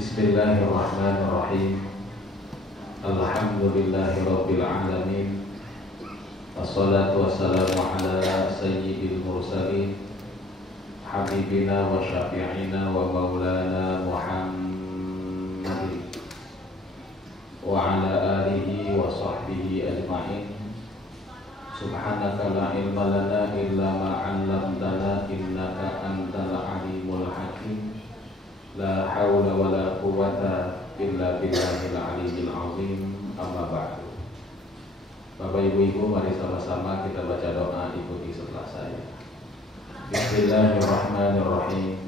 Bismillahirrahmanirrahim. Alhamdulillahirabbil alamin. Wassalatu wassalamu ala sayyidil mursalin habibina wa syafi'ina wa maulana Muhammadin wa ala alihi wa sahbihi ajma'in. Subhanaka la ilma lana illa ma 'allamtana innaka antal alimul hakim. La haula wa la quwwata illa billahil aliyyil azim. Amma ba'du. Bapak ibu-ibu, mari sama-sama kita baca doa, ikuti setelah saya. Bismillahirrahmanirrahim.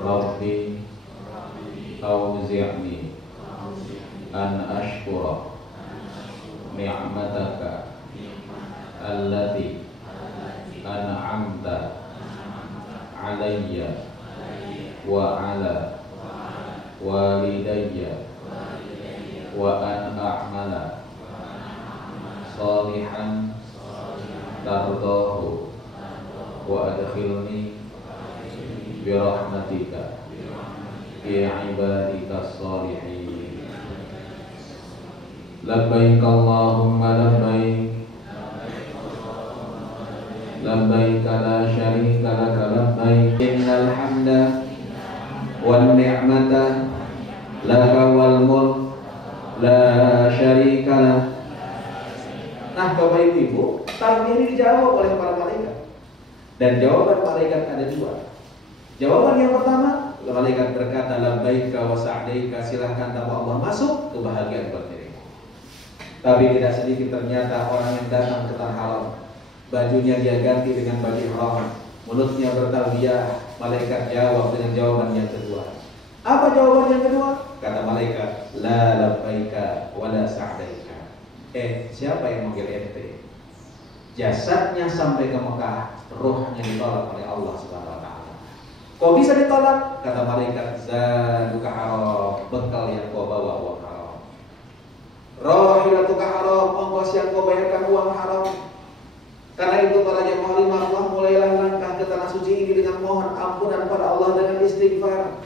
Rabbi auzi'ni an ashkura ni'mataka allati an'amta alayya wa ala walidayya wa an a'mala salihan tardahu wa adkhilni bi rahmatika fi ibadika salihin. Labbaik Allahumma labbaik labbaik la syarika laka labbaik innal hamda wan ni'mata laka wal mulk la syarika lah. Nah, Bapak Ibu, tanya ini dijawab oleh para malaikat. Dan jawaban malaikat ada dua. Jawaban yang pertama, malaikat berkata labbaika wa sa'daika, silahkan tanpa Allah masuk, kebahagiaan buat dirimu. Tapi tidak sedikit ternyata orang yang datang ke tanah haram, bajunya dia ganti dengan baju haram, mulutnya bertalbiyah. Malaikat jawab dengan jawaban yang kedua. Apa jawaban yang kedua? Kata malaikat, la labbaika wa la sa'daika. Siapa yang manggil ente? Jasadnya sampai ke Mekah, rohnya ditolak oleh Allah Subhanahu wa taala. Kok bisa ditolak? Kata malaikat, zaduka haram, bekal yang kau bawa uang haram. Rahilatuka haram, ongkos yang kau bayarkan uang haram. Karena itu para jemaah Allah, mulailah langkah ke tanah suci ini dengan mohon ampunan pada Allah dengan istighfar.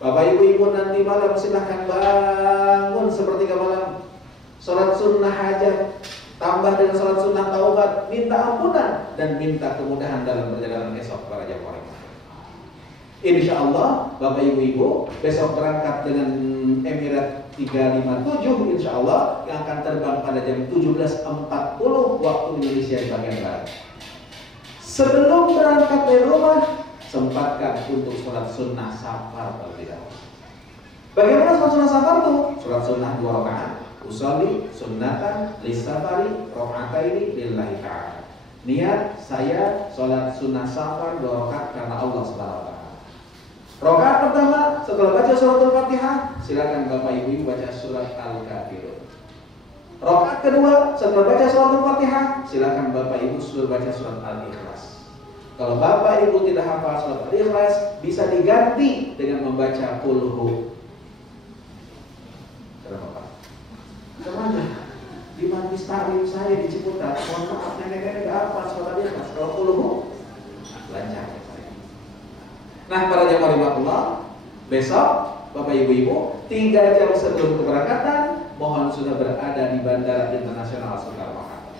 Bapak ibu-ibu, nanti malam silahkan bangun sepertiga malam, sholat sunnah hajat, tambah dengan sholat sunnah taubat, minta ampunan dan minta kemudahan dalam perjalanan esok para jemaah. Insya Allah Bapak ibu-ibu besok berangkat dengan Emirat 357 insya Allah, yang akan terbang pada jam 17.40 waktu Indonesia di bagian barat. Sebelum berangkat dari rumah, sempatkan untuk sholat sunnah safar terlebih dahulu. Bagaimana sholat sunnah safar itu? Sholat sunnah 2 rakaat, usolli sunnatan lisafari rakaataini lillahi ta'ala. Niat saya sholat sunnah safar 2 rakaat karena Allah Subhanahu wa taala. Rakaat pertama setelah baca suratul Fatihah, silakan Bapak Ibu baca surat Al-Kafirun. Rakaat kedua setelah baca suratul Fatihah, silakan Bapak Ibu baca surat Al-Ikhlas. Kalau Bapak Ibu tidak hafal surat Al-Ikhlas, bisa diganti dengan membaca Qul Hu. Kenapa Pak? Kemana? Di majlis taklim saya di Ciputat, mohon maaf nenek-nenek gak hafal surat Al-Ikhlas. Kalau Qul Hu, lancar. Nah, para jemaah Allah, besok Bapak Ibu-ibu 3 jam sebelum keberangkatan, mohon sudah berada di Bandara Internasional Soekarno-Hatta.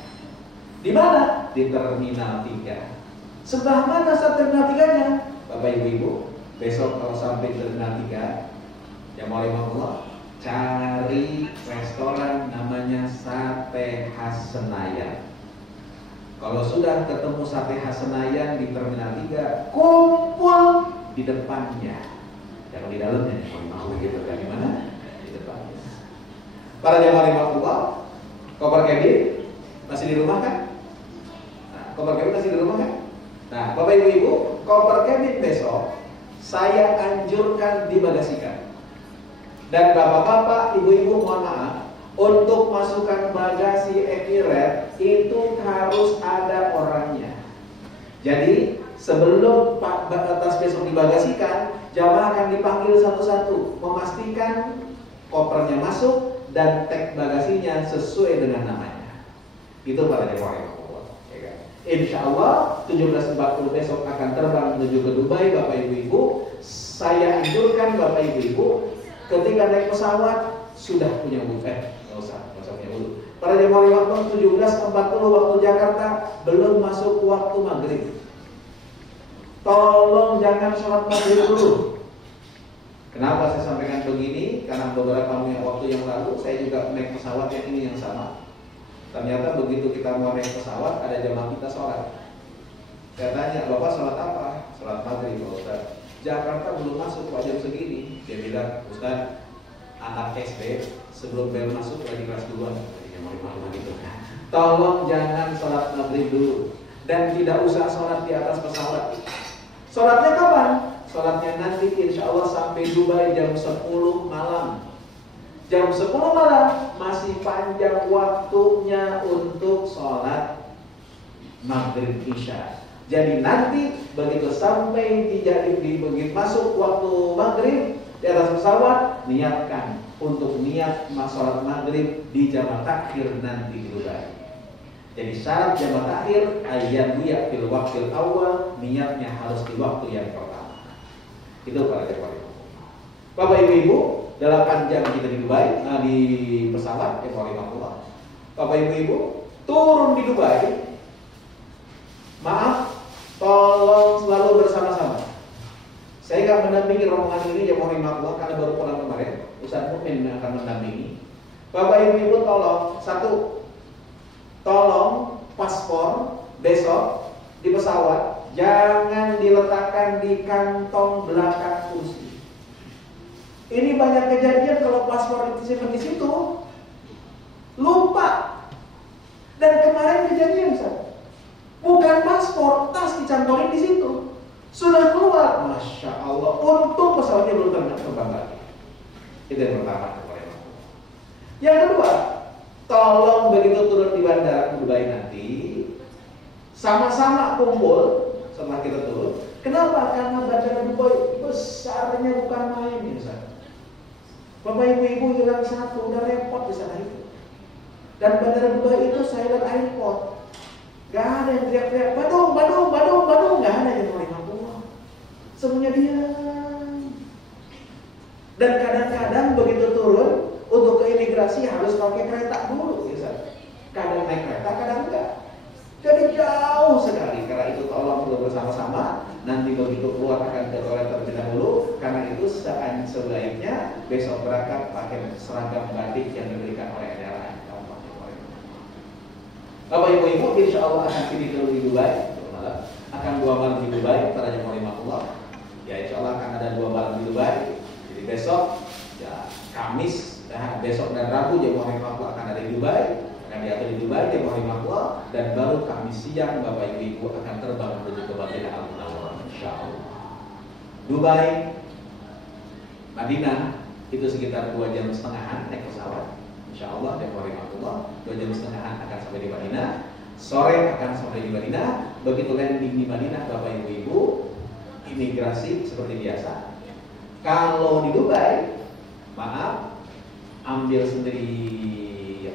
Di mana? Di Terminal 3. Sebelah mana saat Terminal 3-nya? Bapak Ibu-ibu, besok kalau sampai Terminal 3, jemaah Allah, cari restoran namanya Sate Khas Senayan. Kalau sudah ketemu Sate Khas Senayan di Terminal 3, kumpul di depannya, jangan di dalamnya, mau gitu kan? Di mana? Di depannya. Para jemaah Allah, koper cabin masih di rumah kan? Nah, koper cabin masih di rumah kan? Nah, Bapak Ibu, koper cabin besok saya anjurkan dibagasikan. Dan bapak-bapak, ibu-ibu mohon maaf, untuk masukkan bagasi Emirat itu harus ada orangnya. Jadi sebelum tas besok dibagasikan, jamaah akan dipanggil satu-satu, memastikan kopernya masuk dan tag bagasinya sesuai dengan namanya. Itu para jemaah Allah. Insya Allah 17.40 besok akan terbang menuju ke Dubai, Bapak Ibu-Ibu. Saya anjurkan Bapak Ibu-Ibu ketika naik pesawat sudah punya wudhu. Nggak usah punya wudhu. Para jemaah waktu 17.40 waktu Jakarta belum masuk waktu maghrib. Tolong jangan sholat maghrib dulu. Kenapa saya sampaikan begini? Karena beberapa waktu yang lalu saya juga naik pesawat yang ini yang sama. Ternyata begitu kita mau naik pesawat, ada jamaah kita sholat. Saya tanya, Bapak sholat apa? Sholat maghrib, Pak Ustaz. Jakarta belum masuk Pak jam segini. Dia bilang, Ustaz, anak SD sebelum bel masuk lagi kelas 2. Gitu. Tolong jangan sholat maghrib dulu. Dan tidak usah sholat di atas pesawat. Sholatnya kapan? Sholatnya nanti insya Allah sampai Dubai jam 10 malam. Jam 10 malam masih panjang waktunya untuk sholat maghrib isya. Jadi nanti begitu sampai begitu masuk waktu maghrib di atas pesawat, niatkan untuk niat sholat maghrib di jamaah takhir nanti di Dubai. Jadi syarat jamaah takhir ayat niat fil waqtil awal, niatnya harus di waktu yang pertama. Itu para jemaah. Bapak Ibu-Ibu, 8 jam kita di Dubai, di pesawat, Bapak Ibu-Ibu, turun di Dubai. Maaf, tolong selalu bersama-sama. Saya nggak mendampingi rombongan ini, jemaah rahimahullah, karena baru pulang kemarin. Ustaz Mumin akan mendampingi. Bapak Ibu-Ibu, tolong, satu, tolong paspor besok di pesawat jangan diletakkan di kantong belakang kursi. Ini banyak kejadian kalau paspor disimpan di situ, lupa. Dan kemarin kejadian, Ustaz. Bukan paspor, tas dicantolin di situ. Sudah keluar, Masya Allah. Untung pesawatnya belum terbang lagi. Itu yang pertama. Yang kedua, tolong begitu turun di bandara Dubai nanti, sama-sama kumpul setelah kita turun. Kenapa? Karena bandara Dubai besarnya bukan main, Ustaz. Bapak Ibu-Ibu hilang satu, udah repot di sana itu. Dan bandara Dubai itu silent airport. Gak ada yang teriak-teriak, Badung, gak ada yang ngomong. Semuanya diam. Dan kadang-kadang begitu turun, untuk ke imigrasi harus pakai kereta dulu, ya. Kadang naik kereta, kadang enggak. Jadi jauh sekali. Karena itu tolong dulu bersama-sama. Nanti begitu keluar akan ke toilet terlebih dahulu. Karena itu sebaiknya besok berangkat pakai seragam batik yang diberikan oleh airline. Bapak Ibu-Ibu, insya Allah akan sini dulu di Dubai. Akan 2 malam di Dubai. Para jemaah rahimahullah. Ya insya Allah akan ada 2 malam di Dubai. Jadi besok, ya Kamis, besok dan Rabu jemaah rahimahullah akan ada di Dubai. Akan diatur di Dubai jemaah rahimahullah. Dan baru Kamis siang Bapak Ibu akan terbang menuju ke Madinah Al-Munawwarah. Dubai, Madinah itu sekitar 2 jam setengah naik pesawat. Insya Allah, Rahimahullah 2 jam setengah akan sampai di Madinah. Sore akan sampai di Madinah. Begitu landing di Madinah, Bapak Ibu, imigrasi seperti biasa. Kalau di Dubai, maaf, ambil sendiri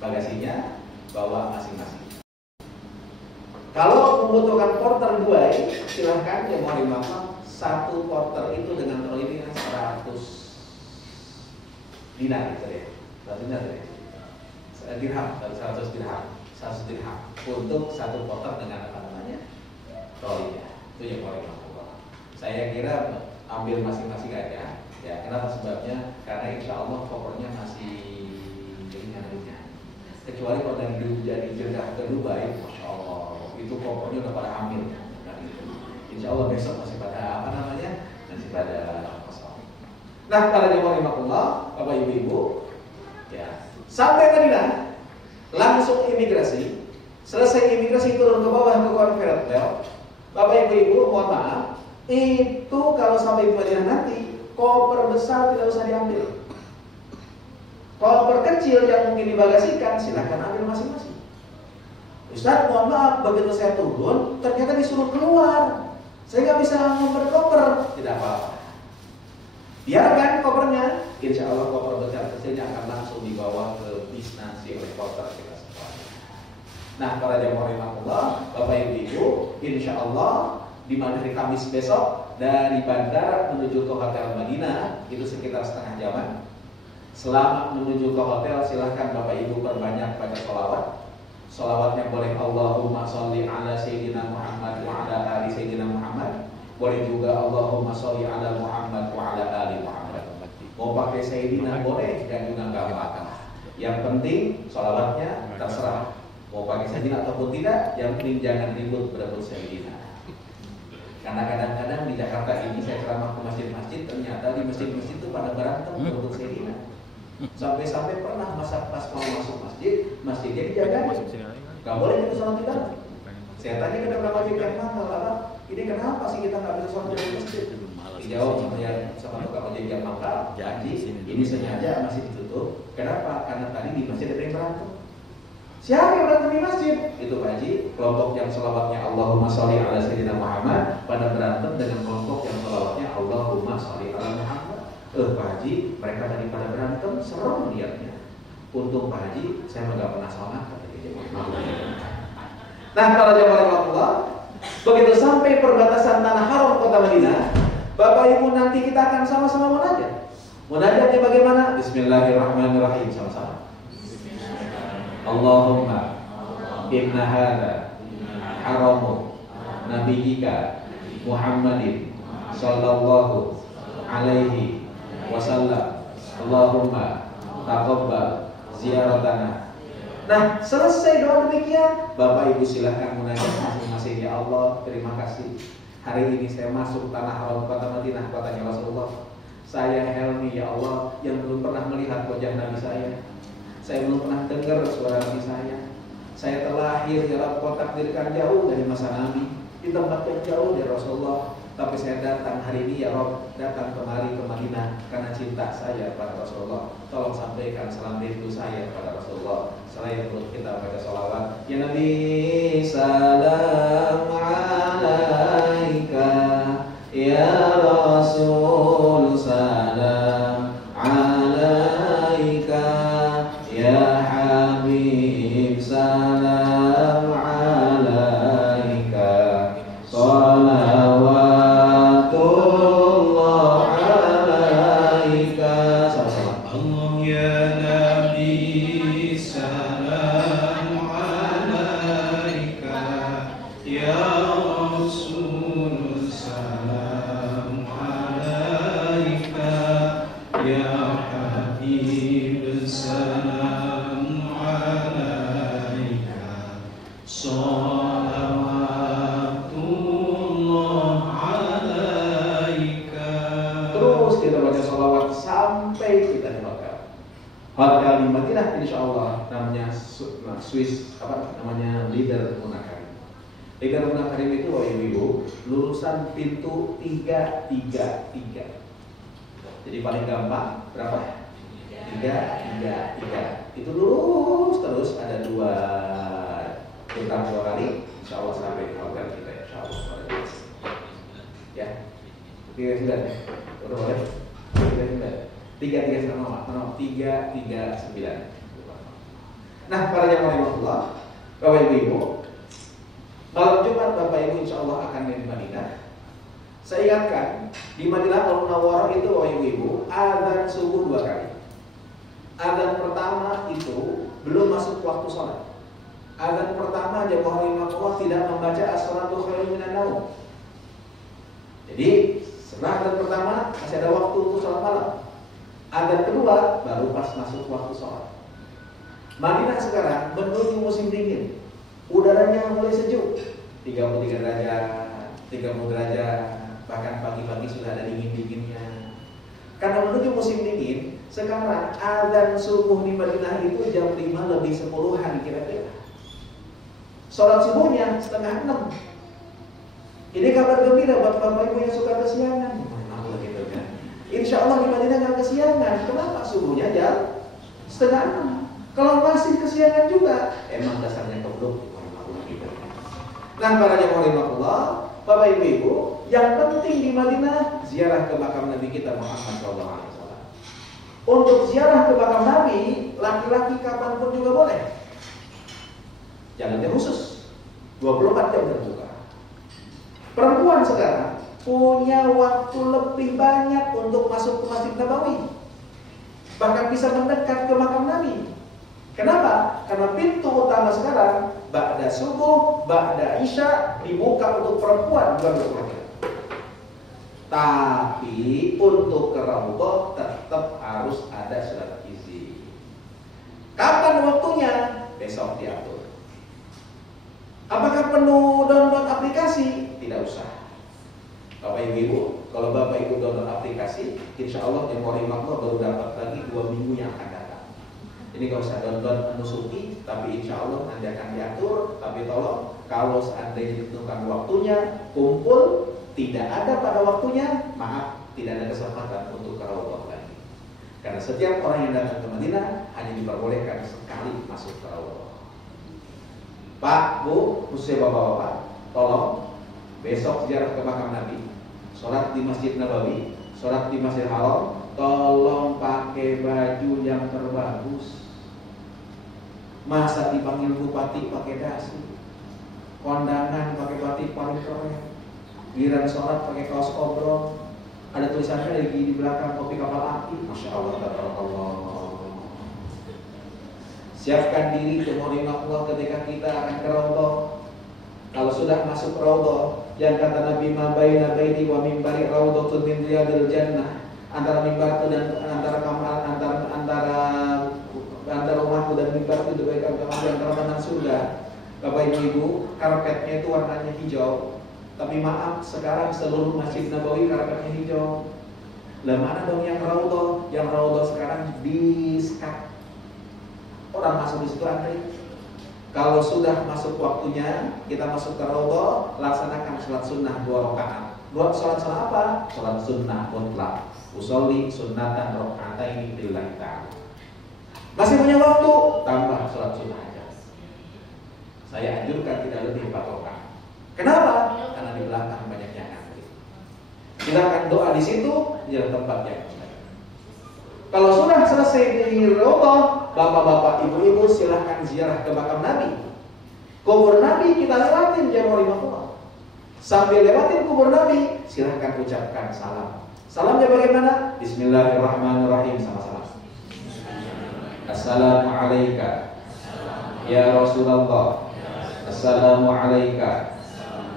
bagasinya, bawa masing-masing. Kalau membutuhkan porter Dubai, silahkan jemaah rahimahullah, 1 porter itu dengan trolinya 100 dinar gitu ya. 100 dinar ya. 100 dirham untuk 1 porter dengan trolinya. Itu jemaah rahimahullah. Saya kira ambil masing-masing aja. Ya, kenapa sebabnya? Karena insya Allah kopernya masih ringan-ringan. Kecuali kalau dari Jeddah ke Dubai, Masya Allah, itu kopernya udah pada hamil. Insya Allah besok masih pada masih pada kosong. Nah, para jemaah rahimahullah, Bapak Ibu, ya sampai Madinah, langsung imigrasi. Selesai imigrasi turun ke bawah ke conveyor belt. Bapak Ibu, mohon maaf, itu kalau sampai di Madinah nanti, koper besar tidak usah diambil. Koper kecil yang mungkin dibagasikan, silahkan ambil masing-masing. Ustaz, mohon maaf, begitu saya turun, ternyata disuruh keluar. Saya nggak bisa memberi koper. Tidak apa-apa. Biarkan kopernya. Insya Allah koper besar kecilnya akan langsung dibawa ke bis nanti oleh porter kita semuanya. Nah, para jamaah rahimakumullah, Bapak Ibu, insya Allah di hari Kamis besok dari bandara menuju ke Hotel Madinah itu sekitar setengah jaman. Selama menuju ke hotel silahkan Bapak Ibu perbanyak baca sholawat. Sholawatnya boleh Allahumma sholli ala Sayyidina Muhammad wa ala ali Sayyidina Muhammad. Boleh juga Allahumma sholli ala Muhammad wa ala ali Muhammad. Mau pakai Sayyidina boleh dan juga nggak apa-apa. Yang penting sholawatnya terserah. Mau pakai Sayyidina ataupun tidak, yang penting jangan ribut berebut Sayyidina. Karena kadang-kadang di Jakarta ini saya ceramah ke masjid-masjid, ternyata di masjid-masjid itu pada berantem berebut Sayyidina. Sampai-sampai pernah pas mau masuk masjid, masjidnya dijaga. Gak boleh itu sholat di dalam. Saya tanya ke beberapa ojek yang mana, ini kenapa sih kita nggak bisa sholat di masjid? Dijawab sama tukang ojek yang mangkal, janji ini sengaja masih ditutup. Kenapa? Karena tadi di masjid ada yang berantem. Siapa yang berantem di masjid? Itu Pak Haji, kelompok yang sholawatnya Allahumma sholli ala Sayyidina Muhammad pada berantem dengan kelompok yang sholawatnya Allahumma sholli ala Muhammad. Pak Haji, mereka tadi pada berantem, serem lihatnya. Untuk Pak Haji, saya nggak pernah sholat. Nah, para jamaah Allah, begitu sampai perbatasan tanah haram kota Madinah, Bapak Ibu nanti kita akan sama-sama munajat. Munajatnya bagaimana? Bismillahirrahmanirrahim, sama-sama. Allahumma inna hadza haramu nabiyyika Muhammadin sallallahu alaihi wasallam. Allahumma taqabbal ziyaratana. Nah, selesai doa demikian, Bapak Ibu silahkan munajat masing-masing. Ya Allah, terima kasih. Hari ini saya masuk tanah haram kota Madinah, kotanya Rasulullah. Saya Helmi, ya Allah, yang belum pernah melihat wajah Nabi saya. Saya belum pernah dengar suara Nabi saya. Saya terlahir dalam kota takdirkan jauh dari masa Nabi, di tempat yang jauh dari Rasulullah. Tapi saya datang hari ini ya Rob, datang kemari ke Madinah karena cinta saya pada Rasulullah. Tolong sampaikan salam rindu saya pada Rasulullah. Selain untuk kita baca sholawat, ya Nabi salam alaika, ya Rasul salam alaika, ya Habib salam alaika, salawatullah alaika. Salam ya Nabi salam alaika, ya Rasul salam alaika, ya Habib salam alaika, salawatullah alaika. Terus kita baca salawat sampai kita di Makkah. Hotel di Madinah insyaallah namanya Swiss, Leader Munakarim. Leader Munakarim itu Ibu lulusan pintu 333. Jadi paling gampang berapa? 333. Itu lurus terus ada putar 2 kali, insyaallah sampai di hotel kita insyaallah. Ya. 39. Udah boleh? 39. 339. Nah, para jamaah Allah, Bapak Ibu, malam Jumat Bapak Ibu insyaallah akan di Madinah. Saya ingatkan, di Madinah Al-Munawwarah itu Bapak Ibu, azan subuh 2 kali. Azan pertama itu belum masuk waktu sholat. Azan pertama jamaah Allah tidak membaca as-salatu khairun minan naum. Jadi setelah azan pertama masih ada waktu untuk sholat malam. Azan kedua baru pas masuk waktu sholat. Madinah sekarang menuju musim dingin, udaranya mulai sejuk, 33 derajat, 30 derajat, bahkan pagi-pagi sudah ada dingin-dinginnya. Karena menuju musim dingin, sekarang azan subuh di Madinah itu jam 5 lebih 10-an kira-kira. Sholat subuhnya setengah 6. Ini kabar gembira buat Bapak Ibu yang suka kesiangan. Gitu kan. Insya Allah di Madinah nggak kesiangan. Kenapa? Subuhnya jam setengah 6. Kalau masih kesiangan juga, emang dasarnya keblok. Nah, para jamaah Allah, Bapak Ibu, yang penting di Madinah ziarah ke makam Nabi kita Muhammad SAW. Untuk ziarah ke makam Nabi, laki-laki kapanpun juga boleh. Jalannya khusus 24 jam terbuka. Perempuan sekarang punya waktu lebih banyak untuk masuk ke Masjid Nabawi, bahkan bisa mendekat ke makam Nabi. Kenapa? Karena pintu utama sekarang ba'da subuh, ba'da isya dibuka untuk perempuan bukan untuk laki-laki. Tapi untuk ke Raudhah tetap harus ada surat izin. Kapan waktunya? Besok diatur. Apakah perlu download aplikasi? Tidak usah. Bapak Ibu, kalau Bapak Ibu download aplikasi, insya Allah Jamuari Makmur baru dapat lagi 2 minggu yang akan datang. Ini gak usah download menusuki, tapi insya Allah nanti akan diatur. Tapi tolong, kalau seandainya ditentukan waktunya, kumpul, tidak ada pada waktunya, maaf, tidak ada kesempatan untuk ke Raudhah lagi. Karena setiap orang yang datang ke Madinah hanya diperbolehkan sekali masuk ke Raudhah. Pak, Bu, khususnya bapak-bapak, tolong besok ziarah ke makam Nabi, sholat di Masjid Nabawi, sholat di Masjid Haram, tolong pakai baju yang terbagus. Masa dipanggil bupati pakai dasi, kondangan pakai batik paling keren, giliran sholat pakai kaos obrol, ada tulisannya lagi di belakang kopi kapal api. Masya Allah, tabarakallah. Siapkan diri Jamuari Makmur ketika kita akan ke Raudhah. Kalau sudah masuk Raudhah, yang kata Nabi ma baina baiti wa mimbari raudhatun min riyadil jannah, antara mimbarku dan antara rumahku dan mimbar itu diberikan ke antara taman surga. Bapak Ibu, karpetnya itu warnanya hijau. Tapi maaf, sekarang seluruh Masjid Nabawi karpetnya hijau. Lah mana dong yang Raudhah? Yang Raudhah sekarang diskat. Orang masuk di situ antri. Kalau sudah masuk waktunya, kita masuk ke Raudhah, laksanakan sholat sunnah 2 rakaat. Sholat apa? Sholat sunnah mutlak. Usolli sunnatan raka'ataini lillahi ta'ala. Masih punya waktu, tambah sholat sunnah aja. Saya anjurkan tidak lebih 4 rakaat. Kenapa? Karena di belakang banyak yang ngantri. Kita akan doa di situ, di tempat yang baik. Kalau sudah selesai di Raudhah, bapak-bapak, ibu-ibu silahkan ziarah ke makam Nabi. Kubur Nabi kita lewatin Jamuari Makmur. Sambil lewatin kubur Nabi, silahkan ucapkan salam. Salamnya bagaimana? Bismillahirrahmanirrahim, sama-sama. Assalamualaikum ya Rasulullah. Assalamualaikum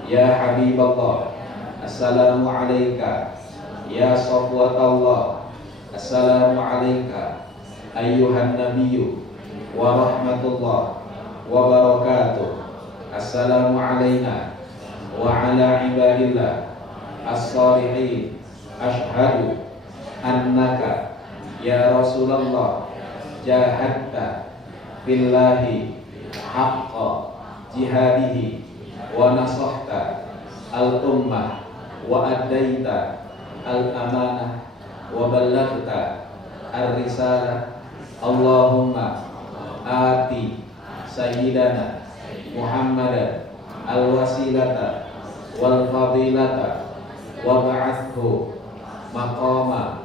ya Habiballah. Assalamualaikum ya Safwatallah. Assalamualaikum ayyuhan nabiyyu wa rahmatullah wa barakatuh. Assalamu alayna wa ala ibadillah as-salihin. Ashhadu annaka ya Rasulullah jahadta billahi haqqa jihadihi wa nasahta al-ummah wa addaita al-amanah wa ballaghta ar-risalah. Allahumma ati sayyidana Muhammadan al-wasilata wal fadilata wa ba'athu maqama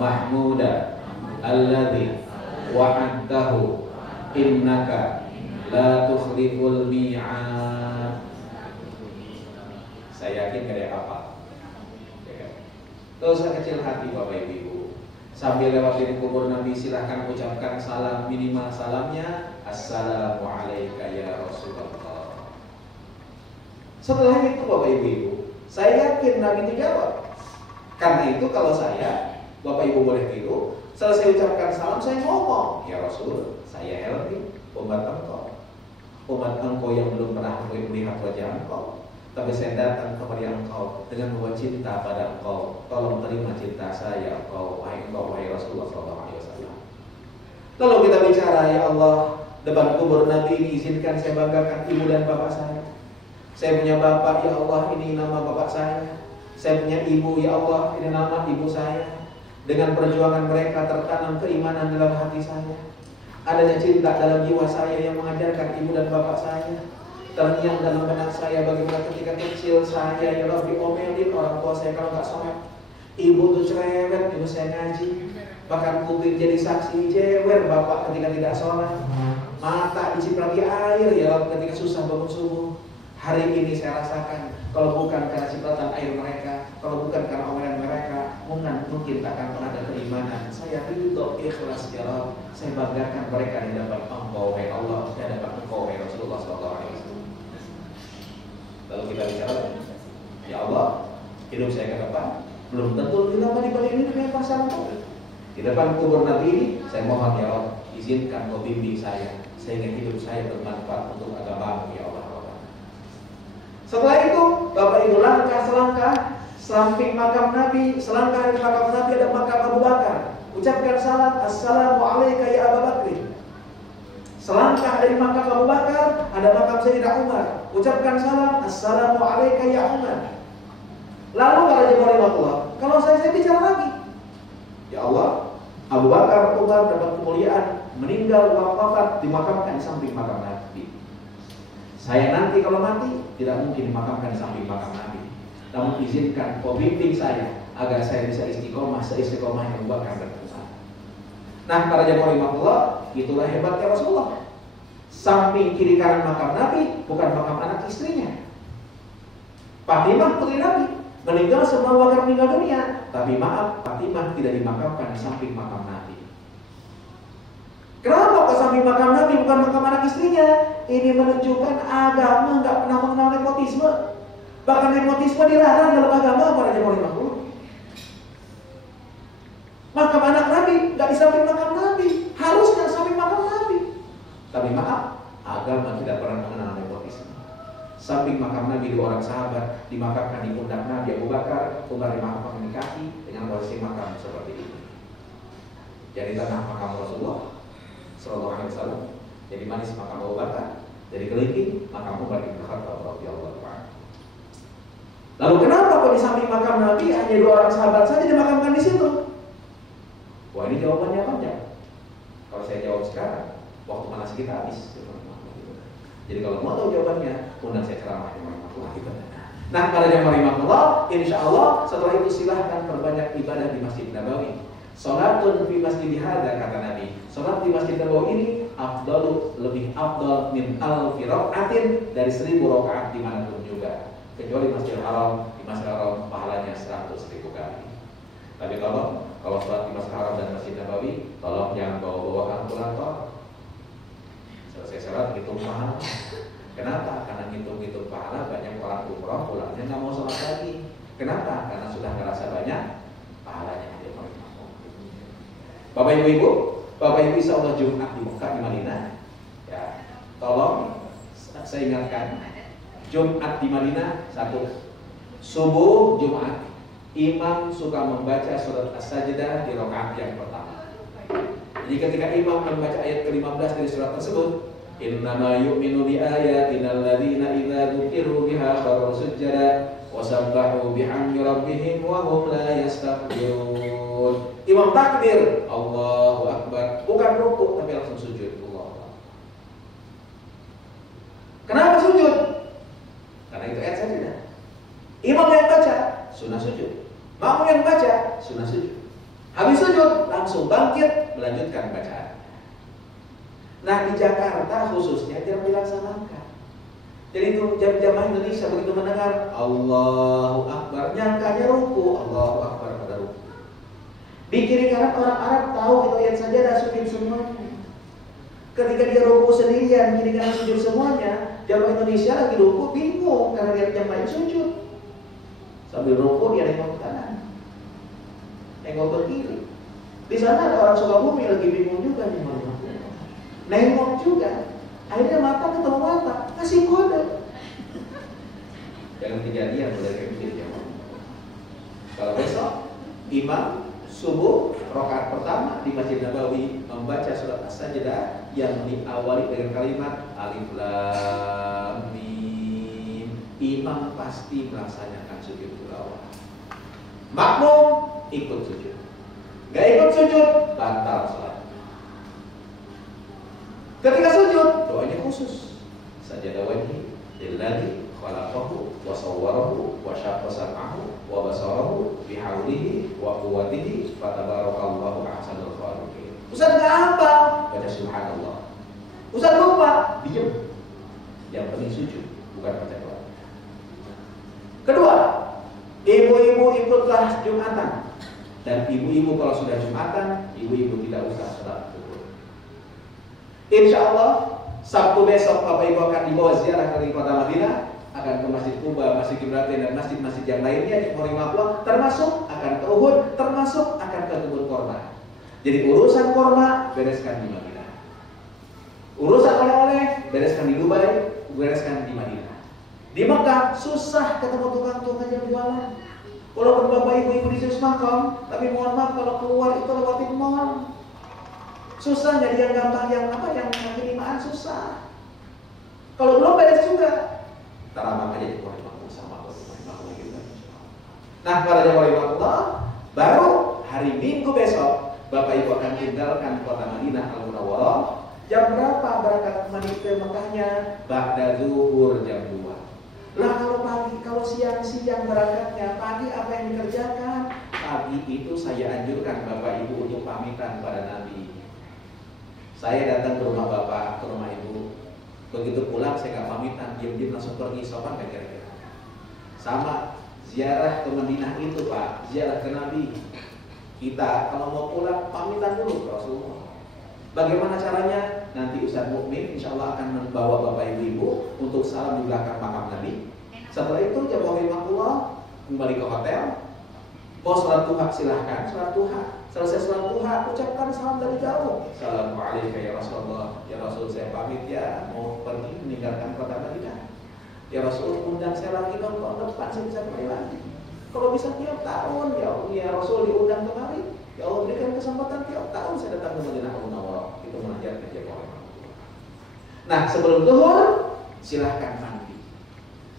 mahmuda alladhi wa'adtahu innaka la tukhliful mi'ad. Saya yakin gak ada apa. Gak usah kecil hati Bapak Ibu. Sambil lewatin kubur Nabi silahkan ucapkan salam, minimal salamnya Assalamualaikum ya Rasulullah. Setelah itu Bapak Ibu, saya yakin Nabi itu jawab. Karena itu kalau saya, Bapak Ibu boleh tiru, selesai ucapkan salam saya ngomong, ya Rasul, saya Helmi, umat engkau yang belum pernah melihat wajah engkau, tapi saya datang kepada engkau dengan membawa cinta pada engkau. Tolong terima cinta saya wahai Rasulullah SAW. Lalu kita bicara, ya Allah, depan kubur Nabi ini izinkan saya banggakan ibu dan bapak saya. Saya punya bapak, ya Allah, ini nama bapak saya. Saya punya ibu, ya Allah, ini nama ibu saya. Dengan perjuangan mereka tertanam keimanan dalam hati saya. Adanya cinta dalam jiwa saya yang mengajarkan ibu dan bapak saya. Terngiang dalam benak saya bagaimana ketika kecil saya ya Allah diomelin orang tua saya kalau nggak sholat. Ibu tuh cerewet, ibu saya ngaji. Bahkan kuping jadi saksi jewer bapak ketika tidak sholat. mata diciprati air ya Rob ketika susah bangun subuh. Hari ini saya rasakan, kalau bukan karena cipratan air mereka, kalau bukan karena omelan mereka, mungkin tak akan pernah ada keimanan. Saya ridho ikhlas ya Rob. Saya banggakan mereka di hadapan Engkau wahai Allah, di hadapan Engkau wahai Rasulullah SAW. Lalu kita bicara, ya Allah, hidup saya ke depan belum tentu dilama dibanding ini dengan pasangan Engkau. Di depan kubur Nabi ini, saya mohon ya Rob, izinkan Kau bimbing saya sehingga hidup saya bermanfaat untuk agama-Mu ya Allah. Setelah itu, Bapak Ibu langkah selangkah samping makam Nabi, selangkah dari makam Nabi ada makam Abu Bakar. Ucapkan salam, Assalamualaikum ya Abu Bakr. Selangkah dari makam Abu Bakar ada makam Sayyidina Umar. Ucapkan salam, Assalamualaikum ya Umar. Lalu para jemaah Allah, kalau saya bicara lagi, ya Allah, Abu Bakar, Umar dapat kemuliaan, meninggal wafat dimakamkan di samping makam Nabi. Saya nanti kalau mati tidak mungkin dimakamkan di samping makam Nabi. Namun izinkan Kau bimbing saya agar saya bisa istiqomah seistiqomah yang Abu Bakar dan Umar. Nah, para jemaah Allah, itulah hebatnya Rasulullah. Samping kiri kanan makam Nabi bukan makam anak istrinya. Fatimah putri Nabi meninggal sebelum Abu Bakar meninggal dunia. Tapi maaf, Fatimah tidak dimakamkan di samping makam Nabi. Kenapa ke samping makam Nabi bukan makam anak istrinya? Ini menunjukkan agama nggak pernah mengenal nepotisme. Bahkan nepotisme dilarang dalam agama para jemaah Allah. Makam anak Nabi nggak di samping makam Nabi, harusnya di samping makam Nabi. Tapi maaf, agama tidak pernah mengenal nepotisme. Samping makam Nabi dua orang sahabat dimakamkan di pundak Nabi Abu Bakar, Umar dimakamkan di kaki dengan posisi makam seperti ini. Jadi tanah makam Rasulullah Sallallahu Alaihi Wasallam, jadi manis makam Abu Bakar, jadi kelingking makam Umar bin Khattab radhiyallahu anhu. Lalu kenapa kok di samping makam Nabi hanya dua orang sahabat saja dimakamkan di situ? Wah, ini jawabannya panjang. Kalau saya jawab sekarang, waktu manas kita habis. Jadi kalau mau tahu jawabannya, undang saya ceramah di mana. Nah, para jamaah Allah, insya Allah setelah itu silahkan perbanyak ibadah di Masjid Nabawi. Salatun fi masjid hadza kata Nabi. Salat di Masjid Nabawi ini afdalu, lebih afdal min alfi rakaatin, dari 1000 rakaat dimanapun juga. Kecuali Masjidil Haram, di Masjidil Haram pahalanya 100.000 kali. Tapi kalau salat di Masjidil Haram dan Masjid Nabawi, tolong jangan bawa-bawa kalkulator. Selesai salat hitung pahala. Kenapa? Karena hitung-hitung pahala banyak orang umroh pulangnya nggak mau salat lagi. Kenapa? Karena sudah ngerasa banyak pahalanya. Bapak Ibu, insya Allah Jumat di Mekah di Madinah. Ya, tolong saya ingatkan, Jumat di Madinah, satu, subuh Jumat, imam suka membaca surat As-Sajdah di rakaat yang pertama. Jadi ketika imam membaca ayat ke-15 dari surat tersebut, innama yu'minu bi ayatina alladziina idza dzukiru biha kharru sujada wa sabbahu bihamdi rabbihim wa hum la yastakbirun. Imam takbir, Allahu Akbar, bukan rukuk tapi langsung sujud. Allah. Kenapa sujud? Karena itu ayat saja. Imam yang baca, sunnah sujud. Makmum yang baca, sunnah sujud. Habis sujud, langsung bangkit, melanjutkan bacaan. Nah, di Jakarta khususnya tidak dilaksanakan. Jadi itu jamaah Indonesia begitu mendengar Allahu Akbar, nyangkanya ruku, Allahu Akbar pada ruku. Di kiri kanan orang Arab tahu itu ayat saja dah sujud semuanya. Ketika dia ruku sendirian, kiri kanan sujud semuanya, jamaah Indonesia lagi ruku bingung karena dia yang lain sujud. Sambil ruku dia nengok ke kanan, nengok ke kiri. Di sana ada orang Sukabumi lagi bingung juga nih, nengok juga. Akhirnya mata ketemu mata, kasih kode. Jangan kejadian boleh kayak begitu. Kalau besok imam subuh rakaat pertama di Masjid Nabawi membaca surat As-Sajdah yang diawali dengan kalimat Alif Lam Mim, imam pasti melaksanakan sujud tilawah. Makmum ikut sujud. Gak ikut sujud, batal salat. Ketika sujud, doanya khusus. Sajadah wajhi lillazi khalaqahu wa sawwarahu wa syaqqa sam'ahu wa basarahu bihaulihi wa quwwatihi, fatabarakallahu ahsanul khaliqin. Ustaz enggak hafal, baca subhanallah. Ustaz lupa, diam. Yang penting sujud, bukan baca doa. Kedua, ibu-ibu ikutlah Jumatan. Dan ibu-ibu kalau sudah Jumatan, ibu-ibu tidak usah sholat zuhur. Insya Allah Sabtu besok Bapak Ibu akan dibawa ziarah ke kota Madinah, akan ke Masjid Kuba, Masjid Ibrahim dan masjid-masjid yang lainnya di Morimapua, termasuk akan ke Uhud, termasuk akan ke kebun korma. Jadi urusan korma bereskan di Madinah. Urusan oleh-oleh bereskan di Dubai, bereskan di Madinah. Di Mekah susah ketemu tukang-tukang yang jualan. Walaupun Bapak Ibu di Makom, tapi mohon maaf kalau keluar itu lewatin mall. Susah jadi yang gampang yang kaki limaan susah. Kalau belum beres juga. Teramang aja di Morimapua sama Morimapua gitu. Nah, para jamaah Allah, baru hari Minggu besok Bapak Ibu akan tinggalkan kota Madinah Al-Munawwarah. Jam berapa berangkat ke Mekahnya? Ba'da zuhur jam 2. Lah kalau pagi, kalau siang-siang berangkatnya, pagi apa yang dikerjakan? Pagi itu saya anjurkan Bapak Ibu untuk pamitan pada Nabi. Saya datang ke rumah Bapak, ke rumah Ibu. Begitu pulang saya nggak pamitan, diam-diam langsung pergi, sopan gak kira-kira? Sama ziarah ke Madinah itu Pak, ziarah ke Nabi. Kita kalau mau pulang pamitan dulu ke Rasulullah. Bagaimana caranya? Nanti Ustaz Mukmin insya Allah akan membawa Bapak Ibu untuk salam di belakang makam Nabi. Setelah itu jamaah rahimahullah kembali ke hotel. Mau sholat duha silahkan sholat duha. Selesai sholat duha ucapkan salam dari jauh. Assalamualaikum ya Rasulullah. Ya Rasul saya pamit ya, mau pergi meninggalkan kota Madinah. Ya Rasul undang saya lagi dong, tahun depan saya bisa kembali lagi. Kalau bisa tiap tahun ya Rasul diundang kembali. Ya Allah berikan kesempatan tiap tahun saya datang ke Madinah Al-Munawwarah. Itu munajat aja boleh. Nah, sebelum zuhur silahkan mandi.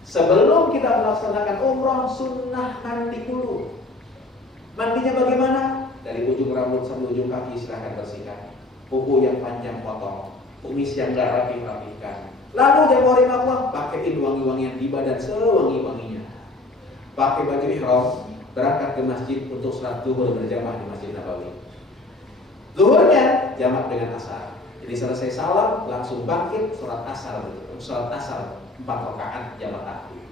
Sebelum kita melaksanakan umroh, sunnah mandi dulu. Mandinya bagaimana? Dari ujung rambut sampai ujung kaki silahkan bersihkan. Kuku yang panjang potong, kumis yang gak rapi rapihkan. Lalu jamaah rahimahullah pakaiin wangi-wangian di badan sewangi-wanginya. Pakai baju ihram, berangkat ke masjid untuk sholat zuhur berjamaah di Masjid Nabawi. Zuhurnya jamak dengan asar. Jadi selesai salam langsung bangkit sholat asar 4 rakaat jamak takbir.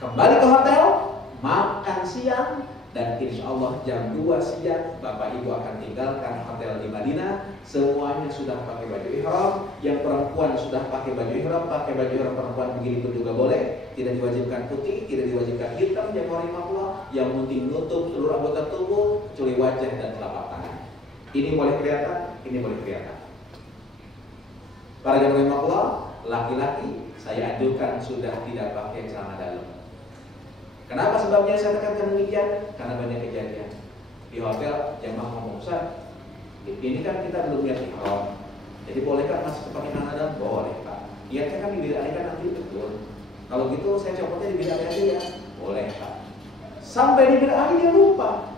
Kembali ke hotel, makan siang, dan insya Allah jam 2 siang Bapak Ibu akan tinggalkan hotel di Madinah. Semuanya sudah pakai baju ihram. Yang perempuan sudah pakai baju ihram. Pakai baju ihram perempuan begitu juga boleh. Tidak diwajibkan putih, tidak diwajibkan hitam. Jamaah rahimahullah. Yang penting nutup seluruh anggota tubuh kecuali wajah dan telapak tangan. Ini boleh kelihatan, ini boleh kelihatan. Para jamaah rahimahullah, laki-laki saya anjurkan sudah tidak pakai celana dalam. Kenapa sebabnya saya tekankan demikian? Karena banyak kejadian di hotel jamaah ngomong, Ustaz, ini kan kita belum lihat ihram, jadi bolehkah masuk pakai celana dalam? Boleh Pak. Lihatnya kan di bilik air kan nanti betul. Kalau gitu saya copotnya di bilik air aja ya. Boleh Pak. Sampai di bilik air dia lupa.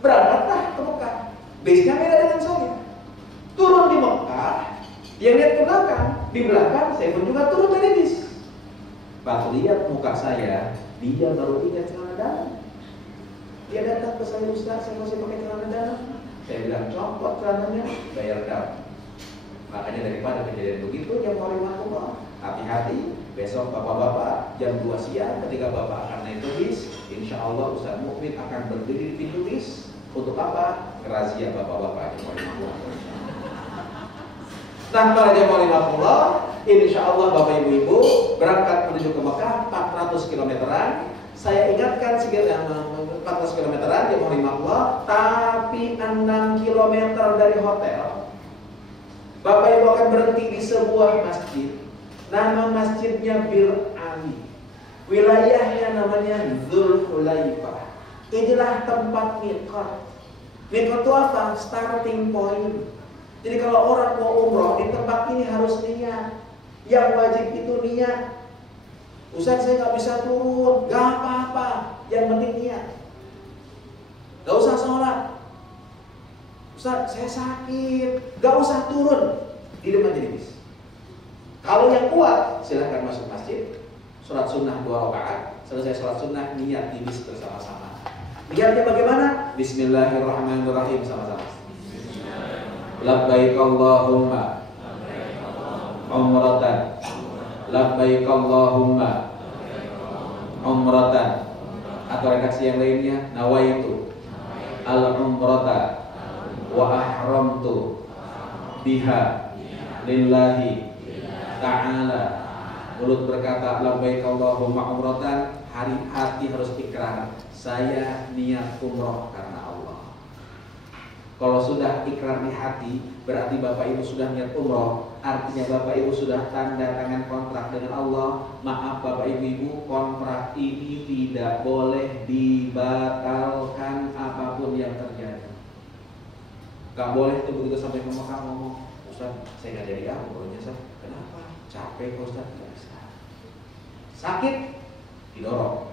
Berangkatlah ke Mekah. Base-nya beda dengan saya. Turun di Mekah, dia lihat ke belakang. Di belakang saya pun juga turun dari bis. Pak lihat muka saya, dia baru ingat celana dalam. Dia datang ke saya, Ustaz, saya masih pakai celana dalam. Saya bilang, copot celananya, bayar dam. Makanya daripada kejadian begitu, yang mau rahimahullah, hati-hati. Besok bapak-bapak jam 2 siang ketika bapak akan naik ke bis, insya Allah Ustaz Mukmin akan berdiri di pintu bis. Untuk apa? Razia bapak-bapak yang mau rahimahullah. Nah, para jamaah rahimahullah, insya Allah Bapak Ibu berangkat menuju ke Mekah 400 kilometeran. Saya ingatkan sekitar 400 kilometeran jamaah rahimahullah, tapi 6 kilometer dari hotel Bapak Ibu akan berhenti di sebuah masjid. Nama masjidnya Bir Ali. Wilayahnya namanya Dzulhulaifah. Inilah tempat miqat. Miqat itu apa? Starting point. Jadi kalau orang mau umroh di tempat ini harus niat. Yang wajib itu niat. Ustaz saya nggak bisa turun, nggak apa-apa. Yang penting niat. Nggak usah sholat. Ustaz saya sakit, nggak usah turun di depan jenis. Kalau yang kuat silahkan masuk masjid, sholat sunnah 2 rakaat. Selesai sholat sunnah niat di bis bersama-sama. Niatnya bagaimana? Bismillahirrahmanirrahim sama-sama. labbaik Allahumma umratan, labbaik Allahumma umratan. Atau redaksi yang lainnya, nawaitu al-umrata wa ahramtu biha lillahi ta'ala. Mulut berkata labbaik Allahumma umratan, hati harus ikrar, saya niat umroh karena Allah. Kalau sudah ikrar di hati, berarti Bapak Ibu sudah niat umroh. Artinya Bapak Ibu sudah tanda tangan kontrak dengan Allah. Maaf Bapak Ibu, kontrak ini tidak boleh dibatalkan apapun yang terjadi. Gak boleh tuh begitu sampai ke Mekah ngomong, Ustaz saya gak jadi umrohnya Ustaz. Kenapa? Capek Ustaz. Gak bisa. Sakit didorong.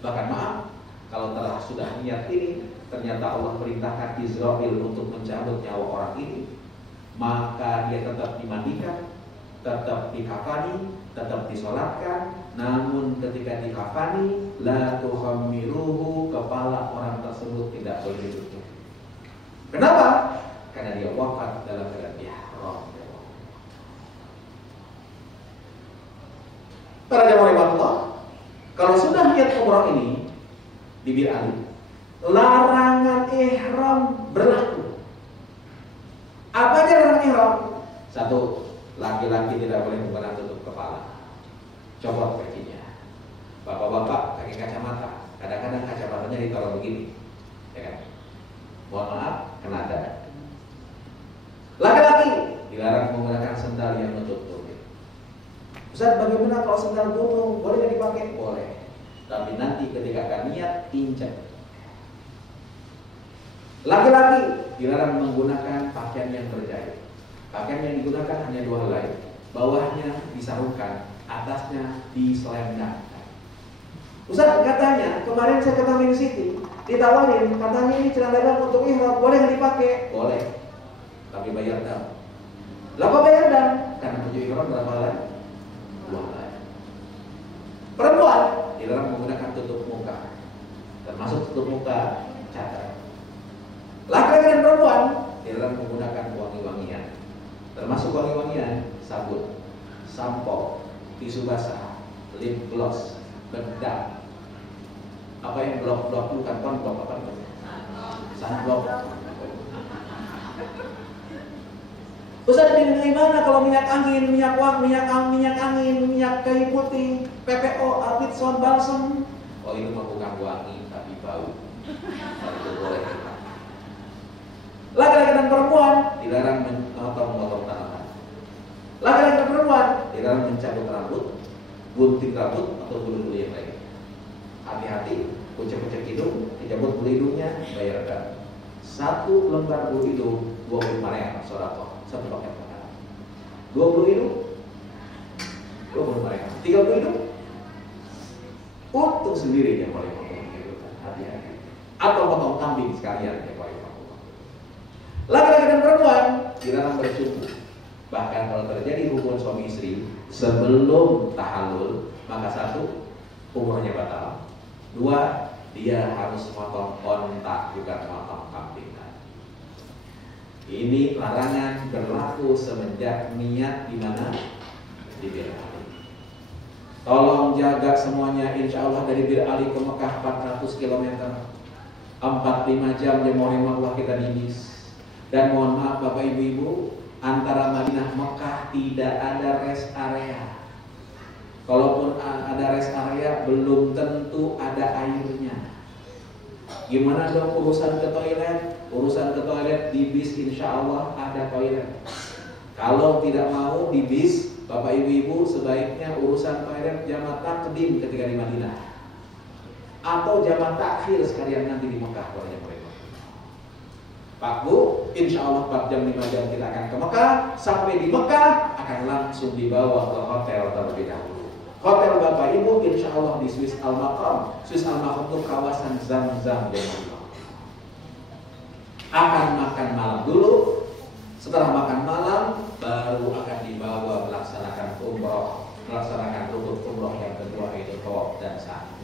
Bahkan maaf, kalau telah sudah niat ini, ternyata Allah perintahkan Israel untuk mencabut nyawa orang ini, maka dia tetap dimandikan, tetap dikafani, tetap disolatkan. Namun ketika dikafani, la tuhammiruhu, kepala orang tersebut tidak boleh ditutup. Kenapa? Karena dia wafat dalam keadaan ihram. Para jamaah Allah, kalau sudah niat umrah ini di Bir Ali, larangan ihram berlaku. Apa aja larangan ihram? Satu, laki-laki tidak boleh menggunakan tutup kepala. Copot kakinya. Bapak-bapak pakai kacamata. Kadang-kadang kacamatanya ditaruh begini, ya kan? Mohon maaf, kena dada. Laki-laki dilarang menggunakan sendal yang menutup tubuh. Ustaz, bagaimana kalau sendal gunung? Boleh nggak dipakai? Boleh. Tapi nanti ketika akan niat, injak. Laki-laki dilarang menggunakan pakaian yang berjahit. Pakaian yang digunakan hanya dua helai. Bawahnya disarungkan, atasnya diselendangkan. Ustaz, katanya kemarin saya ke Tamrin City, ditawarin, katanya ini celana dalam untuk ihram, boleh nggak dipakai? Boleh. Tapi bayar dam. Lah kok bayar dam? Karena baju ihram berapa helai? Dua helai. Perempuan dilarang menggunakan tutup muka, termasuk tutup muka cadar. Laki-laki dan perempuan dilarang menggunakan wangi-wangian, termasuk wangi-wangian, sabun, sampo, tisu basah, lip gloss, bedak. Apa yang blok-blok bukan konblok, apa itu? Sunblock. Ustaz, dari mana kalau minyak angin, minyak angin, minyak kayu putih, PPO, Alpitson, balsam? Oh itu mah bukan wangi tapi bau. Itu boleh. Laki-laki dan perempuan dilarang memotong tanaman. Laki-laki dan perempuan dilarang mencabut rambut, gunting rambut atau bulu-bulu yang lain. Hati-hati, kucek-kucek hidung, dicabut bulu hidungnya, bayar dam. Satu lembar bulu hidung 25 rial, saudara. Satu paket makanan. 20 hidung, 20 rial. 30 hidung, untung sendiri yang boleh potong hidung. Hati-hati. Atau potong kambing sekalian yang boleh potong. Laki-laki dan perempuan dilarang bercumbu. Bahkan kalau terjadi hubungan suami istri sebelum tahallul, maka satu, umurnya batal. Dua, dia harus potong onta, bukan potong kambing. Ini larangan berlaku semenjak niat di mana? Di Bir Ali. Tolong jaga semuanya, insya Allah dari Bir Ali ke Mekah 400 km, 45 jam jemaah Allah kita dimis. Dan mohon maaf Bapak Ibu, antara Madinah Mekah tidak ada rest area. Kalaupun ada rest area, belum tentu ada airnya. Gimana dong urusan ke toilet? Urusan ke toilet di bis insya Allah ada toilet. Kalau tidak mau di bis, Bapak Ibu sebaiknya urusan toilet jamak takdim ketika di Madinah, atau jamak takhir sekalian nanti di Mekah. Pak Bu, insya Allah 4 jam 5 jam kita akan ke Mekah. Sampai di Mekah akan langsung dibawa ke hotel terlebih dahulu. Hotel Bapak Ibu insya Allah di Swiss Al-Maqam. Swiss Al-Maqam itu kawasan Zam-Zam di Madinah. Akan makan malam dulu. Setelah makan malam baru akan dibawa melaksanakan umroh, melaksanakan rukun umroh yang kedua, yaitu tawaf dan sa'i.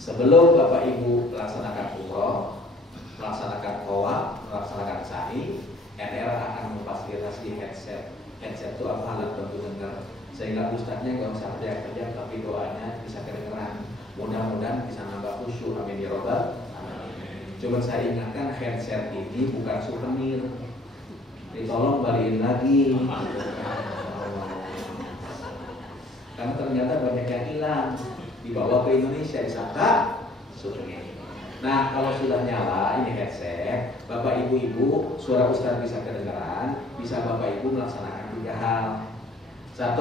Sebelum Bapak Ibu melaksanakan umroh, melaksanakan tawaf, melaksanakan sa'i, NR akan memfasilitasi headset. Headset itu apa? Alat bantu dengar. Sehingga ustadznya nggak usah teriak-teriak, tapi doanya bisa kedengeran. Mudah-mudahan bisa nambah khusyuk. Amin ya robbal. Coba saya ingatkan, headset ini bukan souvenir. Ditolong balikin lagi. Karena ternyata banyak yang hilang, dibawa ke Indonesia disangka souvenir. Nah, kalau sudah nyala ini headset, Bapak Ibu, suara Ustaz bisa kedengaran, bisa Bapak Ibu melaksanakan 3 hal. 1,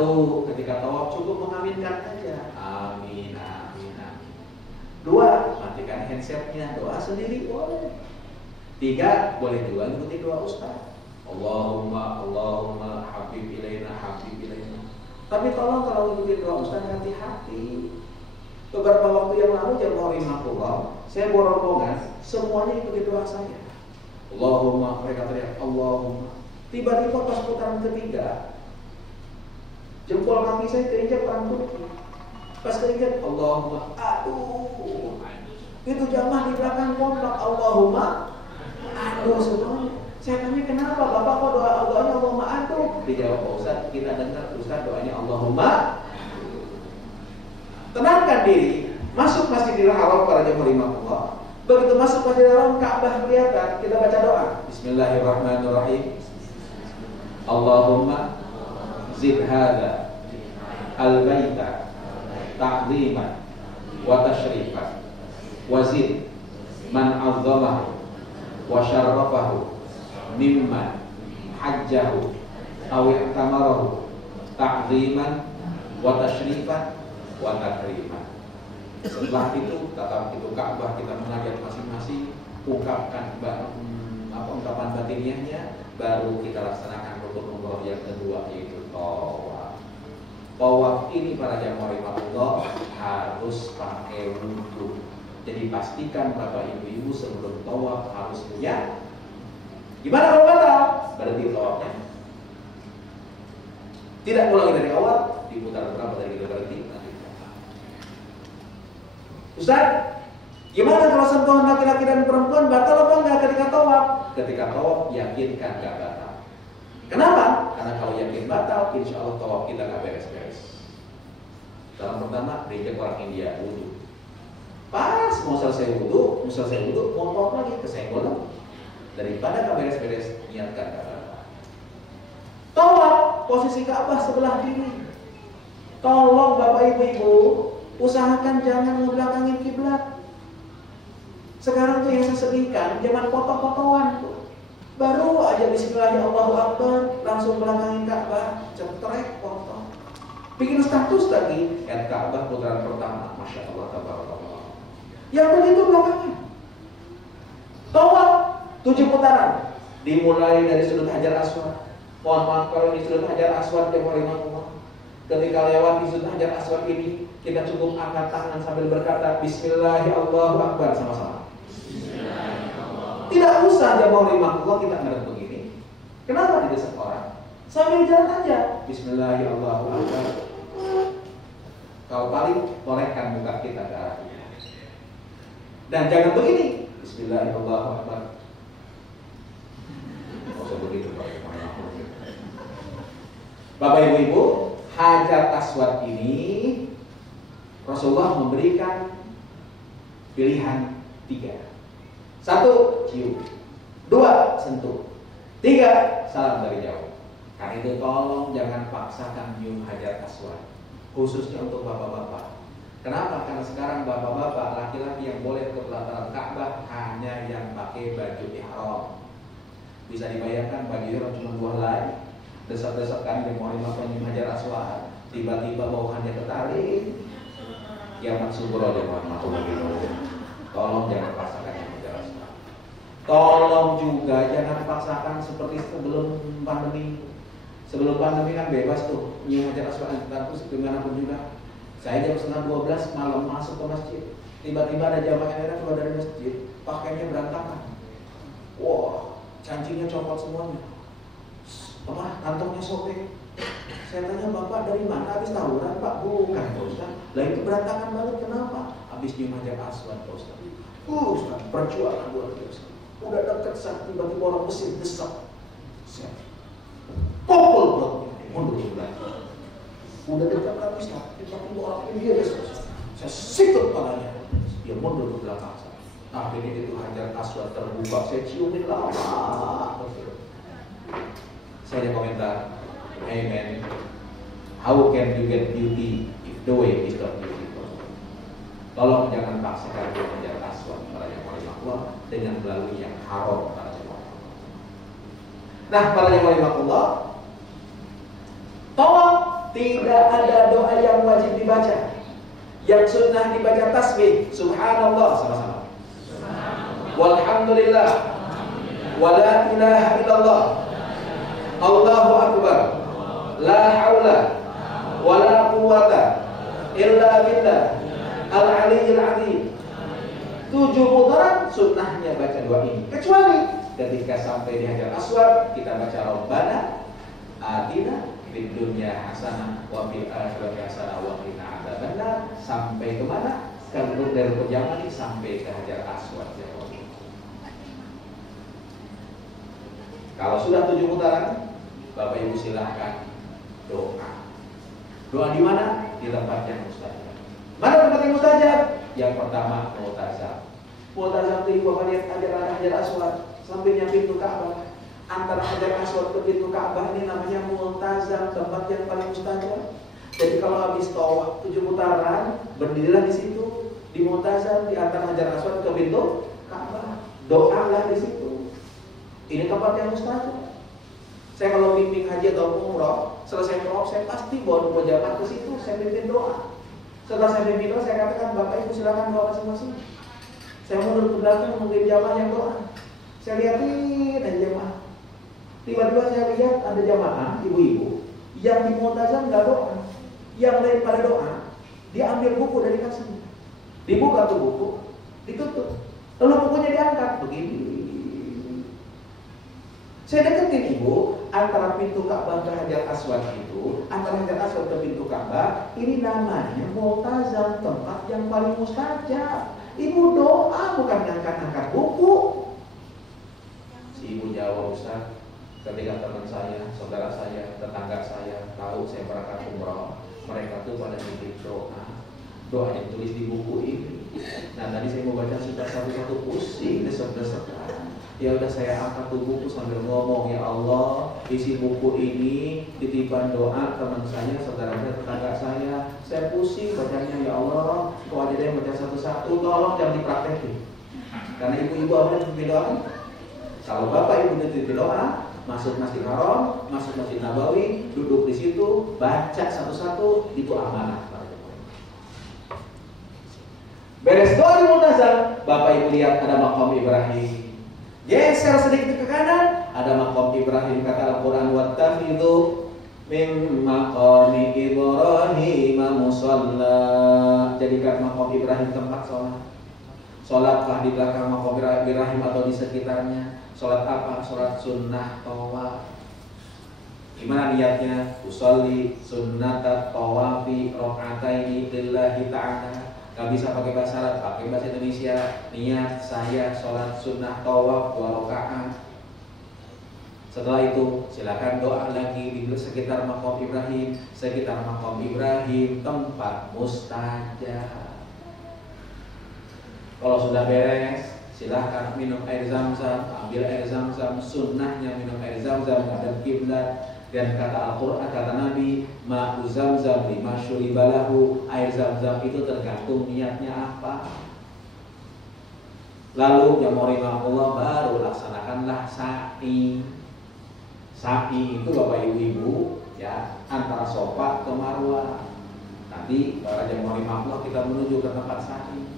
ketika tawaf cukup mengaminkan aja. Amin, amin, amin. 2, matikan headsetnya, doa sendiri boleh. 3, boleh juga ikuti doa Ustaz. Allahumma, Allahumma, habib ilaina, habib ilaina. Tapi tolong kalau ikuti doa Ustaz hati-hati. Beberapa waktu yang lalu jamaah rahimahullah, saya bawa rombongan, semuanya ikuti doa saya. Allahumma, mereka teriak Allahumma. Tiba-tiba pas putaran ketiga, jempol kaki saya keinjak orang Turki. Pas keinjak Allahumma, aduh. Itu jamaah di belakang kompak Allahumma, aduh semuanya. Saya tanya kenapa Bapak kok doanya Allahumma aduh? Dijawab Pak Ustaz, kita dengar Ustaz doanya Allahumma. Tenangkan diri, masuk Masjidil Haram para jemaah rahimahullah. Begitu masuk Masjidil Haram, Ka'bah kelihatan, kita baca doa. Bismillahirrahmanirrahim. Allahumma zid hadza al-baita ta'ziman wa tashrifan wa zid man 'azzamahu wa syarrafahu mimman hajjahu aw i'tamarahu ta'ziman wa tashrifan wa takriman. Setelah itu, kata itu Ka'bah, kita mengajak masing-masing ungkapkan ungkapan batiniahnya, baru kita laksanakan rukun umrah yang kedua, yaitu tawaf. Tawaf ini para jamaah rahimahullah harus pakai wudu. Jadi pastikan Bapak Ibu sebelum tawaf harus punya. Gimana kalau batal? Berarti tawafnya tidak ulangi dari awal, diputar berapa dari kita berhenti. Ustaz, gimana kalau sentuhan laki-laki dan perempuan batal apa enggak ketika tawaf? Ketika tawaf yakinkan enggak batal. Kenapa? Karena kalau yakin batal, insya Allah tawaf kita enggak beres-beres. Dalam pertama, reject orang India wudu. Pas mau selesai wudu, mau tawaf lagi kesenggol lagi. Daripada enggak beres-beres, niatkan enggak batal. Tawaf posisi Ka'bah sebelah kiri. Tolong Bapak Ibu, usahakan jangan ngebelakangin kiblat. Sekarang tuh yang saya sedihkan, jangan foto-fotoan tuh. Baru aja Bismillahirrahmanirrahim langsung belakangin Ka'bah, cetrek foto. Bikin status lagi, Ka'bah putaran pertama, Masya Allah, tabarakallah. Yang begitu belakangnya. Tawaf 7 putaran, dimulai dari sudut Hajar Aswad. Mohon maaf kalau di sudut Hajar Aswad yang rahimahullah. Ketika lewat di sudut Hajar Aswad ini, kita cukup angkat tangan sambil berkata Bismillahirrahmanirrahim sama-sama. Tidak usah jamaah rahimahullah kita ngerti begini. Kenapa didesak orang? Sambil jalan aja Bismillahirrahmanirrahim. Kalau paling torehkan muka kita ke arah ini. Dan jangan begini Bismillahirrahmanirrahim. Usah begitu Bapak Ibu, Hajar Aswad ini Rasulullah memberikan pilihan 3. 1, cium. 2, sentuh. 3, salam dari jauh. Karena itu tolong jangan paksakan nyium Hajar Aswad, khususnya untuk bapak-bapak. Kenapa? Karena sekarang bapak-bapak laki-laki yang boleh ke pelataran Ka'bah hanya yang pakai baju ihram. Bisa dibayangkan baju ihram cuma 2 helai, desak-desakan yang mau dimakan Hajar Aswad, tiba-tiba bawahannya ketarik. Kiamat subur aja tolong jangan paksakan yang Hajar Aswad. Tolong juga jangan paksakan seperti sebelum pandemi. Sebelum pandemi kan bebas tuh nyium Hajar Aswad terus dimanapun juga. Saya jam setengah 12 malam masuk ke masjid, tiba-tiba ada jamaah yang lain keluar dari masjid, pakaiannya berantakan. Wah, cancingnya copot semuanya. Kantongnya sobek. Saya tanya, Bapak dari mana? Habis tawuran Pak? Bukan Pak Ustaz. Lah itu berantakan banget, kenapa? Habis nyium Hajar Aswad Pak Ustaz. Ustaz, perjuangan luar biasa. Udah dekat saat tiba-tiba orang Mesir desak. pukul perutnya, mundur ke belakang. Udah dekat kan Ustaz, tapi orang ini dia saya sikut kepalanya, dia mundur ke belakang. Akhirnya itu Hajar Aswad terbuka, saya ciumin lama. Saya komentar, hey man, how can you get beauty if the way is not beautiful? Tolong jangan paksakan Hajar Aswad para jemaah Allah dengan melalui yang haram para jemaah. Nah, para jemaah Allah, tolong tidak ada doa yang wajib dibaca. Yang sunnah dibaca tasbih, subhanallah sama-sama. Walhamdulillah, wala ilaha illallah, Allahu akbar, la haula wala quwwata illa billah al-aliyyil azim. 7 putaran sunnahnya baca doa ini. Kecuali ketika sampai di Hajar Aswad kita baca Rabbana atina fid dunya hasanah wa fil akhirati hasanah wa qina adzabannar. Sampai ke mana? Kalau dari perjalanan sampai ke Hajar Aswad ya. Kalau sudah 7 putaran, Bapak Ibu silahkan doa. Doa di mana? Di tempat yang mustajab. Mana tempat yang mustajab? Yang pertama Mu'tazam. Mu'tazam itu Bapak lihat Hajar Aswad sampai nyampe pintu Ka'bah. Antara Hajar Aswad ke pintu Ka'bah ini namanya Mu'tazam, tempat yang paling mustajab. Jadi kalau habis tawaf 7 putaran, berdirilah di situ di Mu'tazam di antara Hajar Aswad ke pintu Ka'bah. Doalah di situ. Ini tempat yang mustajab. Saya kalau bimbing haji atau umroh, selesai umroh saya pasti bawa pejabat ke situ, saya pimpin doa. Setelah saya pimpin doa, saya katakan, Bapak Ibu silakan doa masing-masing. Saya mundur ke belakang mungkin jamaah yang doa. Saya lihatin ada jamaah. Tiba-tiba saya lihat ada jamaah ibu-ibu yang di Mu'tazam nggak doa, yang lain pada doa. Dia ambil buku dari kasnya, dibuka tuh buku, ditutup, lalu bukunya diangkat begini. Saya deketin ibu, antara pintu Ka'bah ke Hajar Aswad itu, antara Hajar Aswad ke pintu Ka'bah, ini namanya Mu'tazam, tempat yang paling mustajab. Ibu doa bukan angkat-angkat buku. Si ibu jawab, Ustaz, ketika teman saya, saudara saya, tetangga saya tahu saya berangkat umroh, mereka tuh pada bikin doa yang tulis di buku ini. Nah tadi saya mau baca sudah satu-satu pusing, desek-desek. Ya udah saya angkat tuh buku sambil ngomong, ya Allah, isi buku ini titipan doa teman saya, saudara saya, tetangga saya. Saya pusing bacanya, ya Allah, kok aja dia baca satu-satu, tolong jangan dipraktekin. Karena ibu-ibu awalnya titip doa. Kalau bapak ibu titip doa, masuk Masjid Haram, masuk Masjid Nabawi, duduk di situ, baca satu-satu, itu amanah. Beres doa di Mu'tazam, bapak ibu lihat ada makam Ibrahim. Geser sedikit ke kanan, ada makom Ibrahim, kata Al-Quran, wattakhidhu min maqami Ibrahim musalla. Jadikan makom Ibrahim tempat sholat. Sholatlah di belakang makom Ibrahim atau di sekitarnya. Sholat apa? Sholat sunnah tawaf. Gimana niatnya? Usolli sunnatat tawafi rok'ataini lillahi ta'ala. Gak bisa pakai bahasa Arab, pakai bahasa Indonesia. Niat saya sholat sunnah tawaf 2 rakaat. Setelah itu silakan doa lagi di sekitar maqam Ibrahim. Sekitar maqam Ibrahim tempat mustajab. Kalau sudah beres, silahkan minum air zam-zam. Ambil air zam-zam, sunnahnya minum air zam-zam menghadap kiblat. Dan kata Al-Quran, kata Nabi, ma'u zam-zam lima syuribalahu. Air zam-zam itu tergantung niatnya apa. Lalu jamaah Allah baru laksanakanlah sa'i. Sa'i itu Bapak Ibu ya, antara Sofa ke Marwah. Nanti para jamaah Allah kita menuju ke tempat sa'i.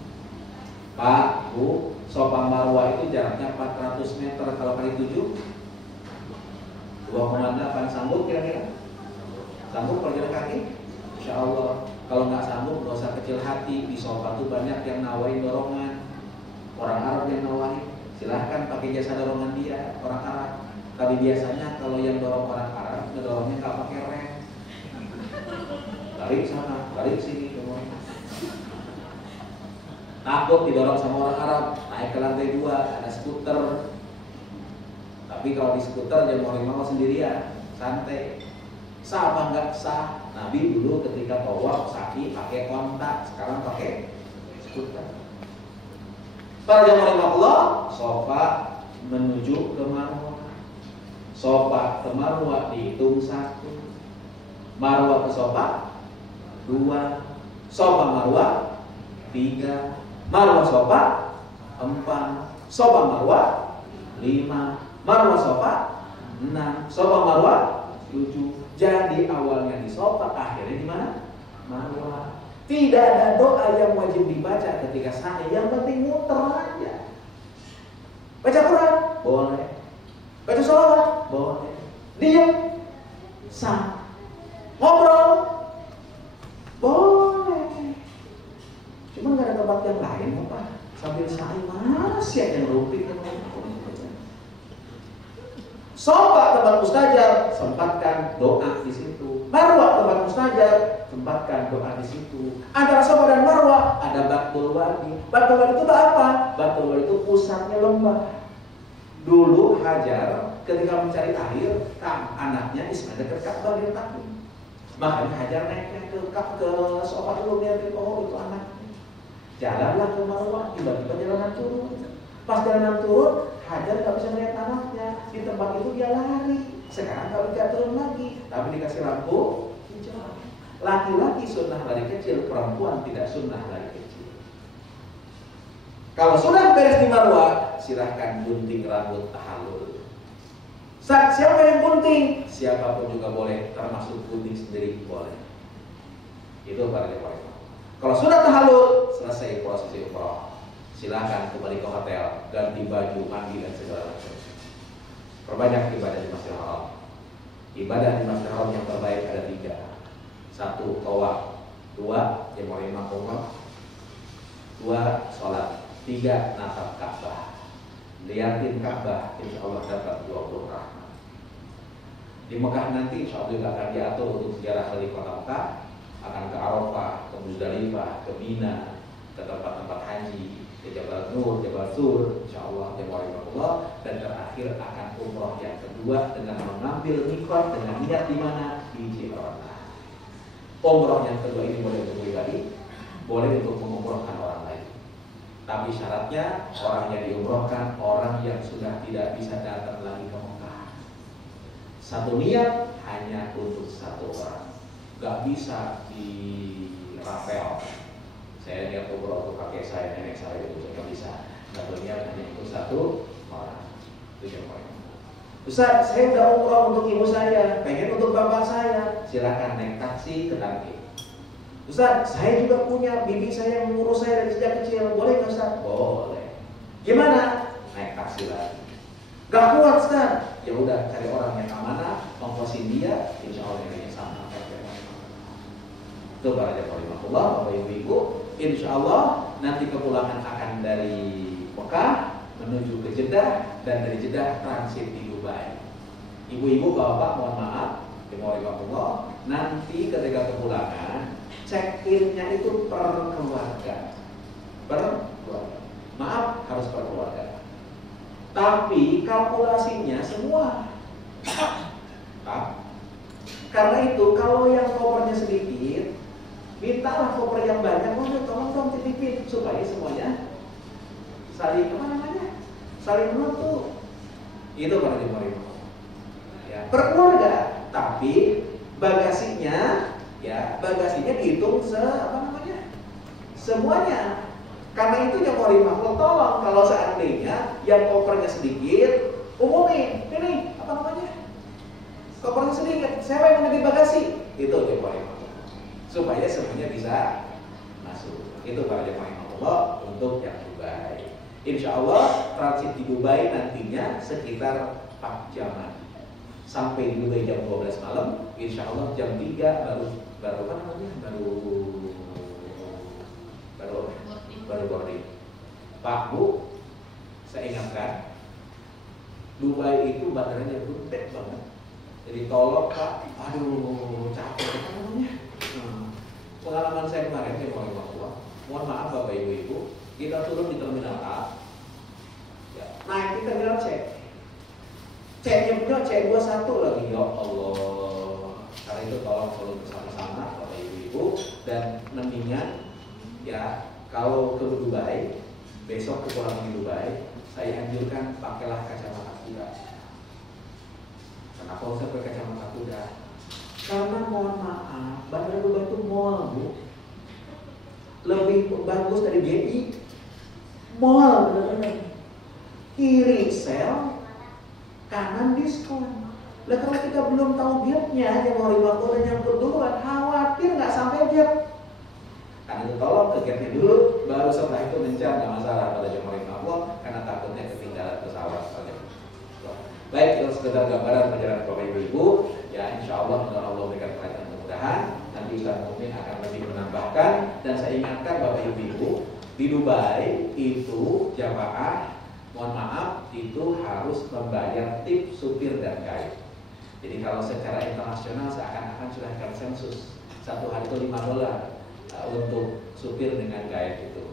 Pak, Bu, Sofa Marwah itu jaraknya 400 meter. Kalau kali 7 2,8 sanggup kira-kira? Sanggup kalau jalan kaki? Insya Allah. Kalau nggak sanggup, nggak usah kecil hati. Di Sofa tuh banyak yang nawarin dorongan. Orang Arab yang nawarin. Silahkan pakai jasa dorongan dia, orang Arab. Tapi biasanya kalau yang dorong orang Arab, ngedorongnya nggak pakai rem. Lari sana, lari sini, semuanya. Takut didorong sama orang Arab, naik ke lantai 2, ada skuter. Tapi kalau di skuter jemaah mau sendirian, santai. Sah apa enggak sah? Nabi dulu ketika bawa sapi pakai onta, sekarang pakai skuter. Para jemaah Allah, sofa menuju ke Marwah. Sofa ke Marwah dihitung 1. Marwah ke sofa 2. Sofa Marwah 3. Marwah sofa 4. Sofa Marwah 5. Marwah sofa 6. Sofa Marwah 7. Jadi awalnya di sofa, akhirnya di mana? Marwah. Tidak ada doa yang wajib dibaca ketika sa'i, yang penting muter aja. Baca Quran boleh, baca sholawat boleh, diam sah, ngobrol boleh. Cuma nggak ada tempat yang lain apa? Sambil sa'i masih aja ngerupin. Sofa tempat mustajab, sempatkan doa di situ. Marwah tempat mustajab, sempatkan doa di situ. Antara sofa dan marwah ada Batul Wadi. Batul Wadi itu apa? Batul Wadi itu pusatnya lembah. Dulu Hajar ketika mencari air, anaknya Ismail dekat Ka'bah diletakin. Makanya Hajar naiknya ke sofa dulu, lihat oh itu anaknya. Jalanlah ke marwah, tiba-tiba jalanan turun. Pas jalanan turun, Hajar nggak bisa melihat anaknya. Di tempat itu dia lari. Sekarang nggak bisa turun lagi, tapi dikasih lampu hijau. Laki-laki sunnah lari kecil, perempuan tidak sunnah lari kecil. Kalau sudah beres di marwah, silahkan gunting rambut tahallul. Siapa yang gunting? Siapapun juga boleh, termasuk gunting sendiri boleh. Itu para jemaah. Kalau sudah tahallul, selesai prosesi umrah. Silakan kembali ke hotel, ganti baju, mandi dan segala macam. Perbanyak ibadah di Masjidil Haram. Ibadah di Masjidil Haram yang terbaik ada 3. 1, tawaf. 2, jemaah. 2, sholat. 3, natap Ka'bah. Lihatin Ka'bah, insya Allah dapat 20 rahmat. Di Mekah nanti insya Allah juga akan diatur untuk sejarah dari kota Mekah. Akan ke Arafah, ke Muzdalifah, ke Mina, ke tempat-tempat haji, ke Jabal Nur, Jabal Sur, insyaallah Allah, dan terakhir akan umroh yang kedua dengan mengambil mikot dengan niat di mana? Di Ji'rana. Umroh yang kedua ini boleh untuk pribadi, boleh untuk mengumrohkan orang lain. Tapi syaratnya orang yang diumrohkan orang yang sudah tidak bisa datang lagi ke Mekah. Satu niat hanya untuk 1 orang, gak bisa di rapel. Saya niat umroh untuk kakek saya, nenek saya, itu nggak bisa. Nggak berniat hanya untuk 1 orang. Itu yang paling. Ustaz, saya udah umroh untuk ibu saya, pengen untuk bapak saya. Silakan naik taksi ke Tangki. Ustaz, saya juga punya bibi saya yang mengurus saya dari sejak kecil. Boleh nggak Ustaz? Boleh. Gimana? Naik taksi lagi. Gak kuat Ustaz? Ya udah, cari orang yang amanah, ongkosin dia, insya Allah ini sama. Itu para jemaah Allah, Bapak Ibu, insya Allah nanti kepulangan akan dari Mekah menuju ke Jeddah, dan dari Jeddah transit di Dubai. Ibu-ibu, bapak, mohon maaf, jemaah Allah, nanti ketika kepulangan check-in-nya itu per keluarga. Maaf, harus per keluarga. Tapi kalkulasinya semua. Karena itu kalau yang kopernya sedikit, mintalah koper yang banyak, tolong dong titipin supaya semuanya saling saling menutup. Itu para jemaah ya, per keluarga. Tapi bagasinya dihitung semuanya. Karena itu jemaah tolong kalau seandainya yang kopernya sedikit, umumin ini kopernya sedikit, siapa yang menjadi bagasi? Itu jemaah, supaya semuanya bisa masuk. Itu para jemaah Allah untuk yang Dubai. Insya Allah transit di Dubai nantinya sekitar 4 jaman. Sampai di Dubai jam 12 malam, insya Allah jam 3 baru boarding. Pak Bu, saya ingatkan, Dubai itu bandaranya gede banget. Jadi tolong Pak, capek Pengalaman saya kemarin di mohon maaf Bapak Ibu, kita turun di terminal A, naik di terminal C. Nyonya C21 lagi, ya Allah. Karena itu tolong selalu bersama-sama Bapak Ibu-Ibu, dan mendingan ya kalau ke Dubai, besok kepulangan di Dubai, saya anjurkan pakailah kacamata kuda. Kenapa usah pakai kacamata kuda? Karena mohon maaf, Bandara Dubai itu mall, Bu. Lebih bagus dari GI. Mall, benar-benar. Kiri sel, kanan diskon. Lah kalau kita belum tahu gapnya, yang mau waktu dan yang duluan, khawatir nggak sampai gap. Karena itu tolong ke gapnya dulu, baru setelah itu mencar, nggak masalah pada jemaah Allah, karena takutnya ketinggalan pesawat saja. Baik, itu sekedar gambaran perjalanan Bapak Ibu. Ya, insya Allah mudah Allah berikan kemudahan. Nanti Ustaz Mukmin akan lebih menambahkan, dan saya ingatkan Bapak Ibu, di Dubai itu jamaah, mohon maaf, itu harus membayar tip supir dan guide. Jadi kalau secara internasional seakan-akan sudah konsensus, satu hari itu $5 untuk supir dengan guide itu.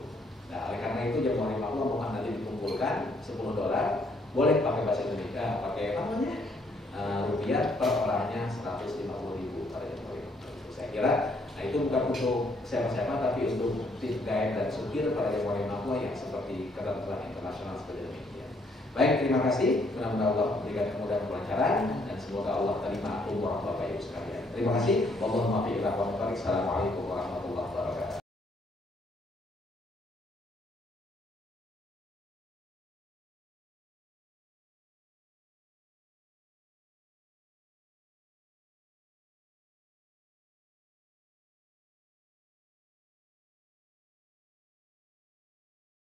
Nah, oleh karena itu jemaah Allah mohon nanti dikumpulkan $10, boleh pakai bahasa Indonesia, pakai apa namanya rupiah, per orangnya 150.000 pada jemaah. Saya kira, nah itu bukan untuk siapa-siapa, tapi untuk tip guide dan supir para jemaah Allah yang seperti ketentuan internasional seperti demikian. Baik, terima kasih. Mudah-mudahan Allah memberikan kemudahan kelancaran, dan semoga Allah terima umur Bapak Ibu sekalian. Terima kasih. Wallahumma fi'illah wa Assalamualaikum warahmatullahi wabarakatuh.